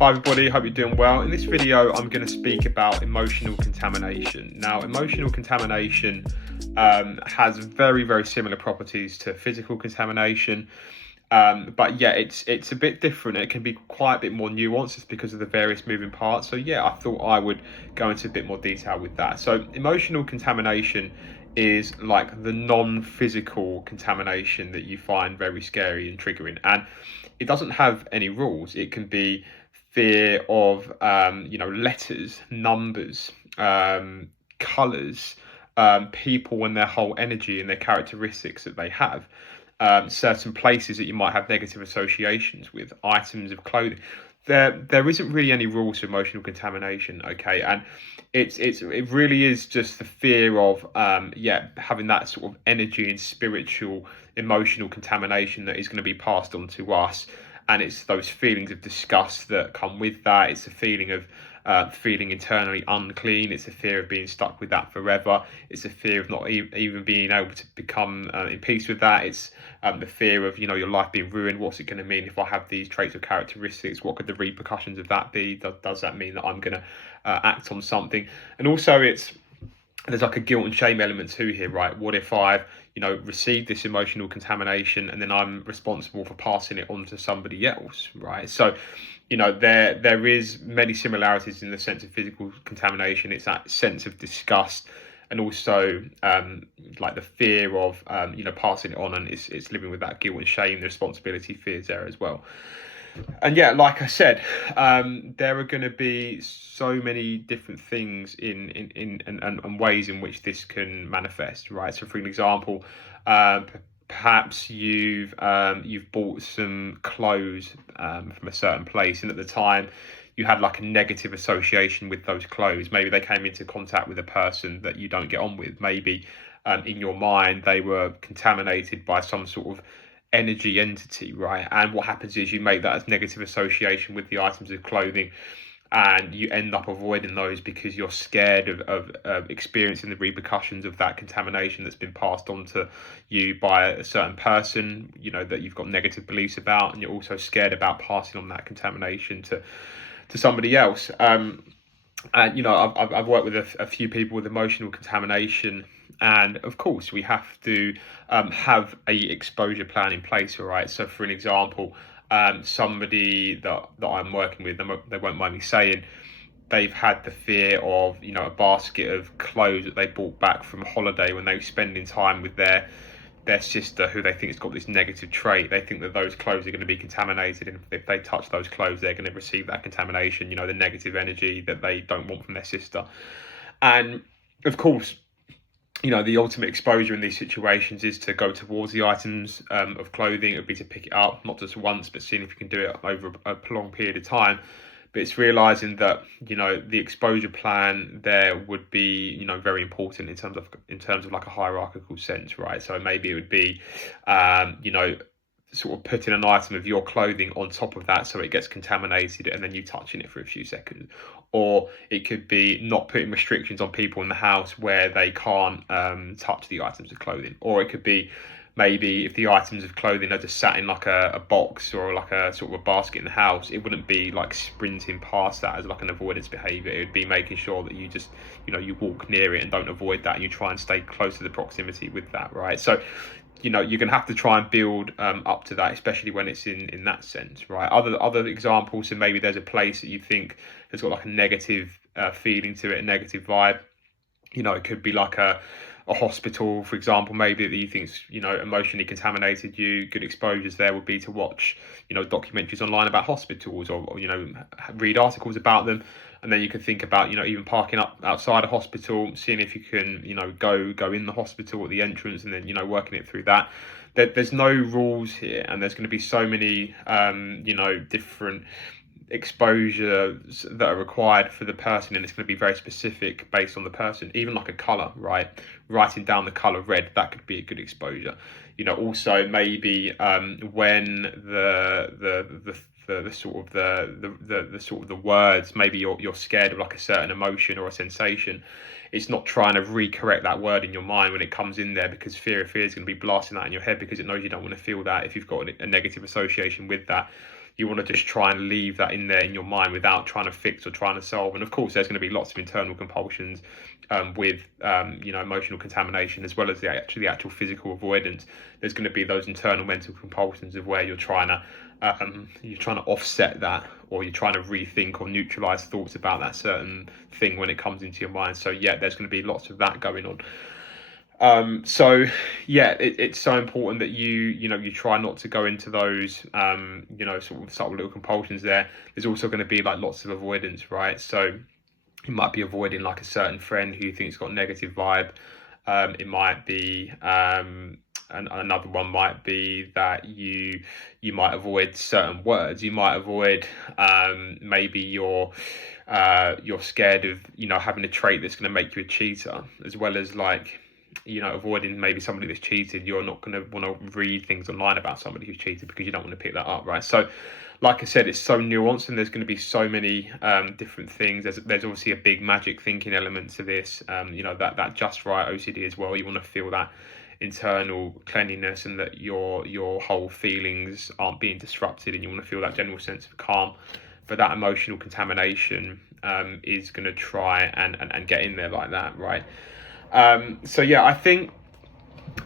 Hi everybody, hope you're doing well. In this video, I'm going to speak about emotional contamination. Now, emotional contamination has very, very similar properties to physical contamination. But yeah, it's a bit different. It can be quite a bit more nuanced just because of the various moving parts. So yeah, I thought I would go into a bit more detail with that. So emotional contamination is like the non-physical contamination that you find very scary and triggering. And it doesn't have any rules. It can be fear of letters, numbers, colors, people and their whole energy and their characteristics that they have, certain places that you might have negative associations with, items of clothing. There isn't really any rules to emotional contamination, okay? And it really is just the fear of having that sort of energy and spiritual emotional contamination that is going to be passed on to us. And it's those feelings of disgust that come with that. It's a feeling of feeling internally unclean. It's a fear of being stuck with that forever. It's a fear of not even being able to become in peace with that. It's the fear of your life being ruined. What's it going to mean if I have these traits or characteristics? What could the repercussions of that be? Does that mean that I'm going to act on something? And also there's like a guilt and shame element too here, right? What if I've received this emotional contamination and then I'm responsible for passing it on to somebody else, right? So there is many similarities in the sense of physical contamination. It's that sense of disgust and also like the fear of passing it on, and it's living with that guilt and shame, the responsibility fears there as well. And yeah, like I said, there are going to be so many different things and ways in which this can manifest, right? So, for an example, perhaps you've bought some clothes from a certain place, and at the time you had like a negative association with those clothes. Maybe they came into contact with a person that you don't get on with. Maybe in your mind they were contaminated by some sort of energy entity, right? And what happens is you make that as negative association with the items of clothing, and you end up avoiding those because you're scared of experiencing the repercussions of that contamination that's been passed on to you by a certain person, that you've got negative beliefs about, and you're also scared about passing on that contamination to somebody else. And I've worked with a few people with emotional contamination, and of course we have to have a exposure plan in place. All right. So for an example, somebody that I'm working with, they won't mind me saying, they've had the fear of a basket of clothes that they brought back from a holiday when they were spending time with their sister, who they think has got this negative trait. They think that those clothes are going to be contaminated, and if they touch those clothes, they're going to receive that contamination, the negative energy that they don't want from their sister. And of course, the ultimate exposure in these situations is to go towards the items of clothing. It would be to pick it up, not just once, but seeing if you can do it over a prolonged period of time. But it's realizing that the exposure plan there would be very important in terms of like a hierarchical sense, right? So maybe it would be sort of putting an item of your clothing on top of that so it gets contaminated, and then you touching it for a few seconds. Or it could be not putting restrictions on people in the house where they can't touch the items of clothing. Or it could be maybe if the items of clothing are just sat in like a box or like a sort of a basket in the house, it wouldn't be like sprinting past that as like an avoidance behavior. It would be making sure that you just you walk near it and don't avoid that, and you try and stay close to the proximity with that, right? So you're going to have to try and build up to that, especially when it's in that sense, right? Other examples, so maybe there's a place that you think has got like a negative feeling to it, a negative vibe. It could be like a hospital, for example, maybe that you think's emotionally contaminated you. Good exposures there would be to watch documentaries online about hospitals, or read articles about them. And then you can think about even parking up outside a hospital, seeing if you can go in the hospital at the entrance, and then working it through that. There's no rules here, and there's going to be so many different exposures that are required for the person, and it's going to be very specific based on the person. Even like a color, right? Writing down the color red, that could be a good exposure. Also maybe when the sort of the words, maybe you're scared of like a certain emotion or a sensation. It's not trying to recorrect that word in your mind when it comes in there, because fear is going to be blasting that in your head because it knows you don't want to feel that if you've got a negative association with that. you want to just try and leave that in there in your mind without trying to fix or trying to solve. And of course, there's going to be lots of internal compulsions with emotional contamination, as well as the actual physical avoidance. There's going to be those internal mental compulsions of where you're trying to offset that, or you're trying to rethink or neutralize thoughts about that certain thing when it comes into your mind. So yeah, there's going to be lots of that going on. So yeah, it's so important that you try not to go into those sort of subtle little compulsions there. There's also going to be like lots of avoidance, right? So you might be avoiding like a certain friend who you think's got a negative vibe. It might be and another one might be that you might avoid certain words. You might avoid maybe you're scared of having a trait that's going to make you a cheater, as well as like avoiding maybe somebody that's cheated. You're not going to want to read things online about somebody who's cheated because you don't want to pick that up, right? So like I said, it's so nuanced, and there's going to be so many different things. There's obviously a big magic thinking element to this. That just right OCD as well. You want to feel that internal cleanliness, and that your whole feelings aren't being disrupted, and you want to feel that general sense of calm. But that emotional contamination is going to try and get in there like that, right? So yeah, I think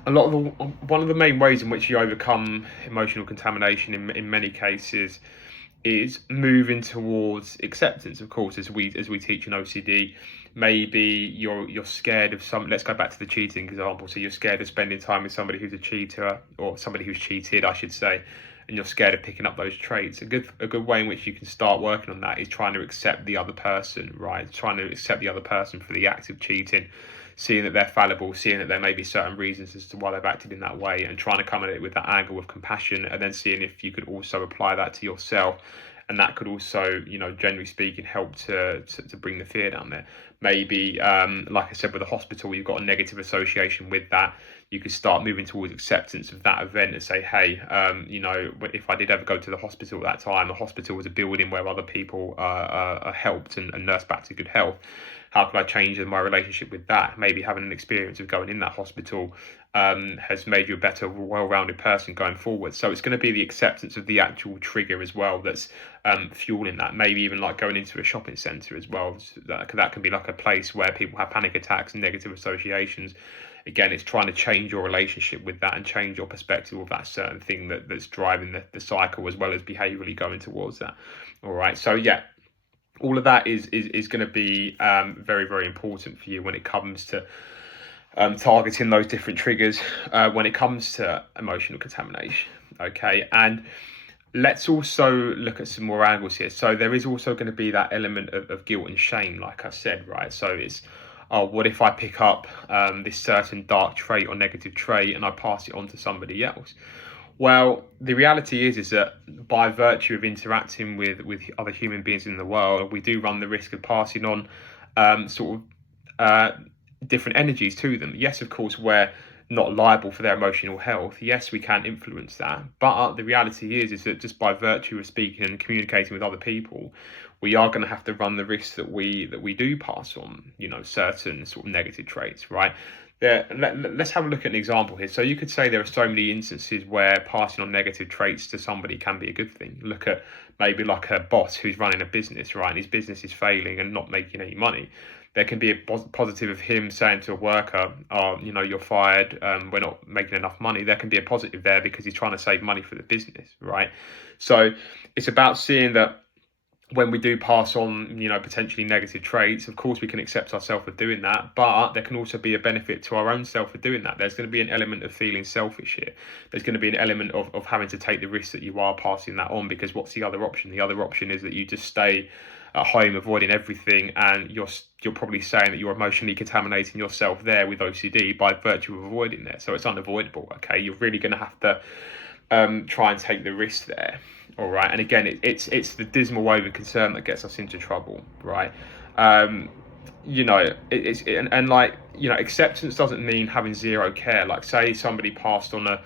one of the main ways in which you overcome emotional contamination in many cases is moving towards acceptance. Of course, as we teach in OCD, maybe you're scared of some. Let's go back to the cheating example. So you're scared of spending time with somebody who's a cheater, or somebody who's cheated, I should say, and you're scared of picking up those traits. A good way in which you can start working on that is trying to accept the other person, right? Trying to accept the other person for the act of cheating, seeing that they're fallible, seeing that there may be certain reasons as to why they've acted in that way, and trying to come at it with that angle of compassion, and then seeing if you could also apply that to yourself. And that could also, generally speaking, help to bring the fear down there. Maybe, like I said, with the hospital, you've got a negative association with that. You could start moving towards acceptance of that event and say, hey, if I did ever go to the hospital at that time, the hospital was a building where other people are helped and nursed back to good health. How could I change my relationship with that? Maybe having an experience of going in that hospital has made you a better, well-rounded person going forward. So it's going to be the acceptance of the actual trigger as well that's fueling that. Maybe even like going into a shopping centre as well. That can be like a place where people have panic attacks and negative associations. Again, it's trying to change your relationship with that and change your perspective of that certain thing that's driving the cycle, as well as behaviourally going towards that. All right, so yeah, all of that is going to be very, very important for you when it comes to targeting those different triggers when it comes to emotional contamination. Okay, and let's also look at some more angles here. So there is also going to be that element of guilt and shame, like I said, right? So it's, what if I pick up this certain dark trait or negative trait and I pass it on to somebody else? Well, the reality is that by virtue of interacting with other human beings in the world, we do run the risk of passing on different energies to them. Yes, of course, we're not liable for their emotional health. Yes, we can influence that. But the reality is that just by virtue of speaking and communicating with other people, we are going to have to run the risk that we do pass on, certain sort of negative traits, right? Let's have a look at an example here. So you could say there are so many instances where passing on negative traits to somebody can be a good thing. Look at maybe like a boss who's running a business, right? And his business is failing and not making any money. There can be a positive of him saying to a worker, you're fired, we're not making enough money. There can be a positive there because he's trying to save money for the business, right? So it's about seeing that when we do pass on, potentially negative traits, of course we can accept ourselves for doing that, but there can also be a benefit to our own self for doing that. There's going to be an element of feeling selfish here. There's going to be an element of having to take the risk that you are passing that on, because what's the other option? The other option is that you just stay at home avoiding everything, and you're probably saying that you're emotionally contaminating yourself there with OCD by virtue of avoiding there. So it's unavoidable. Okay, you're really going to have to try and take the risk there. All right, and again, it's the dismal over concern that gets us into trouble, right? Acceptance doesn't mean having zero care. Like, say somebody passed on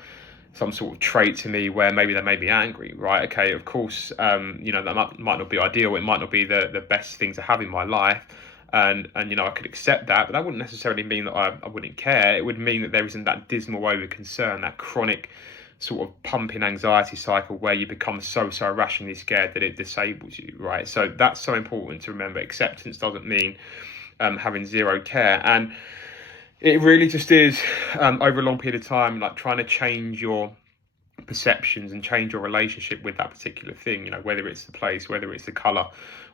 some sort of trait to me where maybe they made me angry, right? Okay, of course, that might not be ideal. It might not be the best thing to have in my life. And I could accept that, but that wouldn't necessarily mean that I wouldn't care. It would mean that there isn't that dismal over concern, that chronic sort of pumping anxiety cycle where you become so irrationally scared that it disables you, right? So that's so important to remember. Acceptance doesn't mean having zero care, and it really just is over a long period of time, like trying to change your perceptions and change your relationship with that particular thing, whether it's the place, whether it's the color,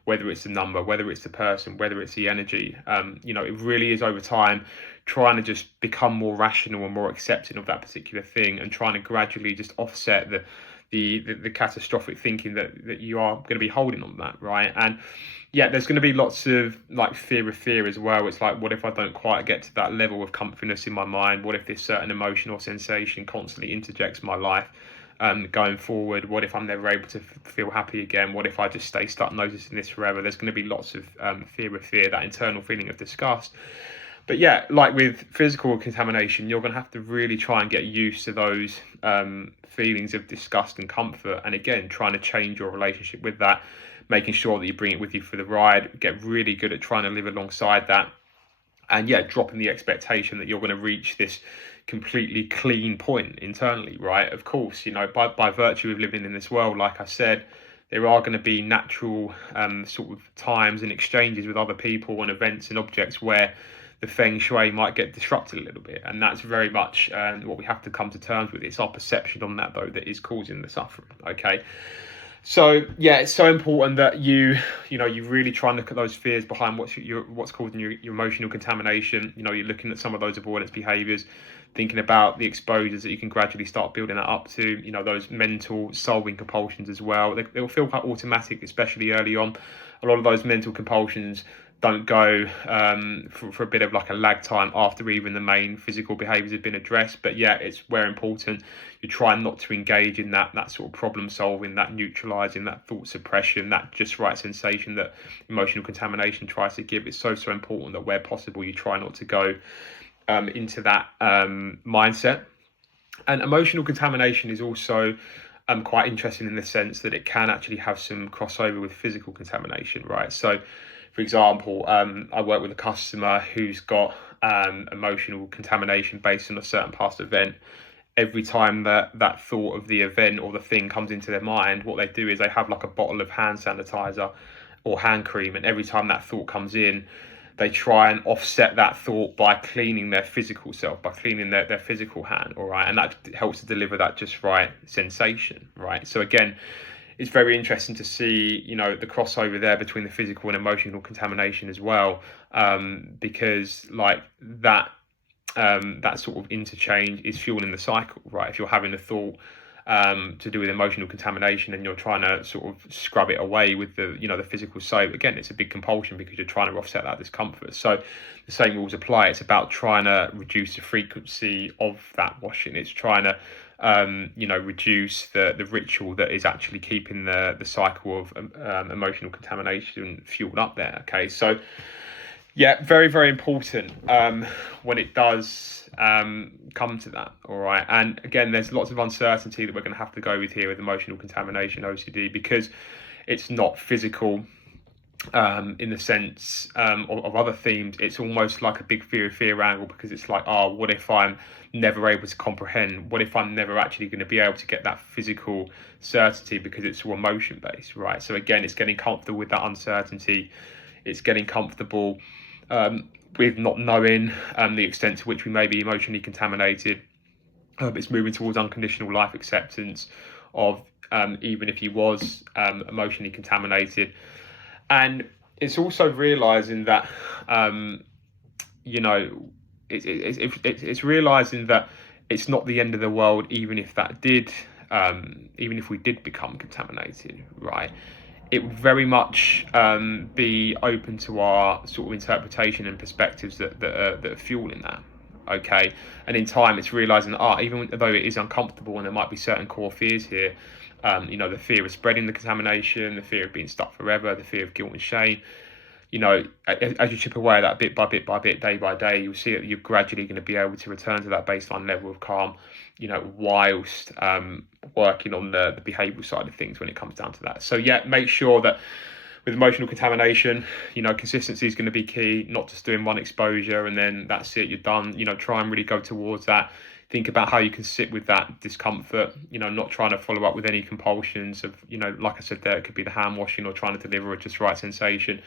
whether it's the number, whether it's the person, whether it's the energy. It really is over time trying to just become more rational and more accepting of that particular thing, and trying to gradually just offset the catastrophic thinking that you are going to be holding on that, right? And yeah, there's going to be lots of like fear of fear as well. It's like, what if I don't quite get to that level of comfortness in my mind? What if this certain emotion or sensation constantly interjects my life going forward? What if I'm never able to feel happy again? What if I just stay stuck noticing this forever? There's going to be lots of fear of fear, that internal feeling of disgust. But yeah, like with physical contamination, you're going to have to really try and get used to those feelings of disgust and comfort. And again, trying to change your relationship with that, making sure that you bring it with you for the ride, get really good at trying to live alongside that. And yeah, dropping the expectation that you're going to reach this completely clean point internally, right? Of course, by virtue of living in this world, like I said, there are going to be natural sort of times and exchanges with other people and events and objects where the feng shui might get disrupted a little bit, and that's very much what we have to come to terms with. It's our perception on that, though, that is causing the suffering. Okay, so yeah, it's so important that you really try and look at those fears behind what's causing your emotional contamination. You're looking at some of those avoidance behaviors, thinking about the exposures that you can gradually start building that up to. Those mental solving compulsions as well. They'll feel quite automatic, especially early on. A lot of those mental compulsions don't go for a bit of like a lag time after even the main physical behaviors have been addressed. But yeah, it's where important you try not to engage in that sort of problem solving, that neutralizing, that thought suppression, that just right sensation that emotional contamination tries to give. It's so important that where possible you try not to go into that mindset. And emotional contamination is also quite interesting in the sense that it can actually have some crossover with physical contamination, right? So for example, I work with a customer who's got emotional contamination based on a certain past event. Every time that thought of the event or the thing comes into their mind, what they do is they have like a bottle of hand sanitizer or hand cream, and every time that thought comes in, they try and offset that thought by cleaning their physical self, by cleaning their physical hand, all right? And that helps to deliver that just right sensation, right? So again, it's very interesting to see, the crossover there between the physical and emotional contamination as well, because like that sort of interchange is fueling the cycle, right? If you're having a thought to do with emotional contamination and you're trying to sort of scrub it away with the physical soap, again, it's a big compulsion because you're trying to offset that discomfort. So the same rules apply. It's about trying to reduce the frequency of that washing. It's trying to reduce the ritual that is actually keeping the cycle of emotional contamination fueled up there. Okay, so yeah, very, very important when it does come to that. All right, and again, there's lots of uncertainty that we're going to have to go with here with emotional contamination OCD, because it's not physical in the sense of other themes. It's almost like a big fear of fear angle, because it's like, what if I'm never able to comprehend? What if I'm never actually going to be able to get that physical certainty because it's all emotion based, right? So again, it's getting comfortable with that uncertainty. It's getting comfortable with not knowing the extent to which we may be emotionally contaminated. It's moving towards unconditional life acceptance of even if he was emotionally contaminated. And it's also realizing that, it's realizing that it's not the end of the world, even if that did, even if we did become contaminated, right? It would very much be open to our sort of interpretation and perspectives that are fueling that. Okay, and in time, it's realizing that even though it is uncomfortable and there might be certain core fears here, the fear of spreading the contamination, the fear of being stuck forever, the fear of guilt and shame. As you chip away at that bit by bit by bit, day by day, you'll see that you're gradually going to be able to return to that baseline level of calm, whilst working on the behavioural side of things when it comes down to that. So yeah, make sure that with emotional contamination, consistency is going to be key, not just doing one exposure and then that's it, you're done. Try and really go towards that. think about how you can sit with that discomfort, not trying to follow up with any compulsions of, like I said there, it could be the hand washing or trying to deliver a just right sensation,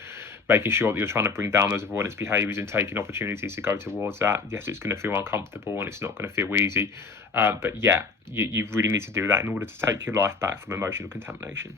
making sure that you're trying to bring down those avoidance behaviours and taking opportunities to go towards that. Yes, it's going to feel uncomfortable and it's not going to feel easy, but yeah, you really need to do that in order to take your life back from emotional contamination.